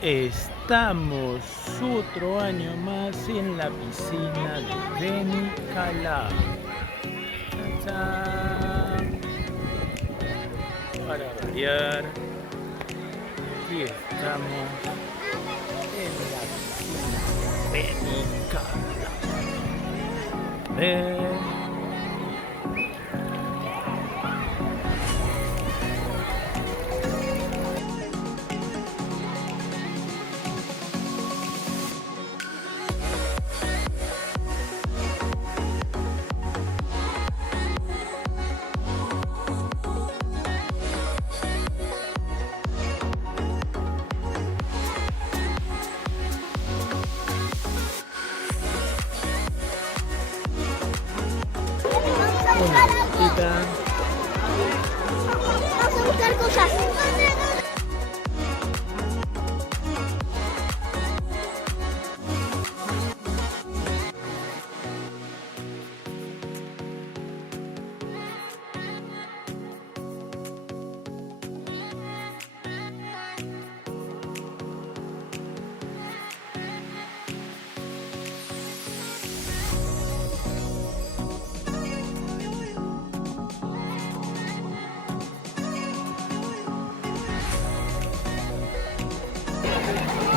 Estamos otro año más en la piscina de Benicalá. ¡Tachán! Para variar, aquí estamos en la piscina de Benicalá. Ver. Una vueltita. Vamos a buscar cosas.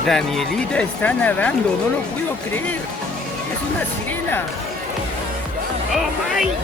Danielita está nadando, no lo puedo creer. Es una sirena. ¡Oh, my!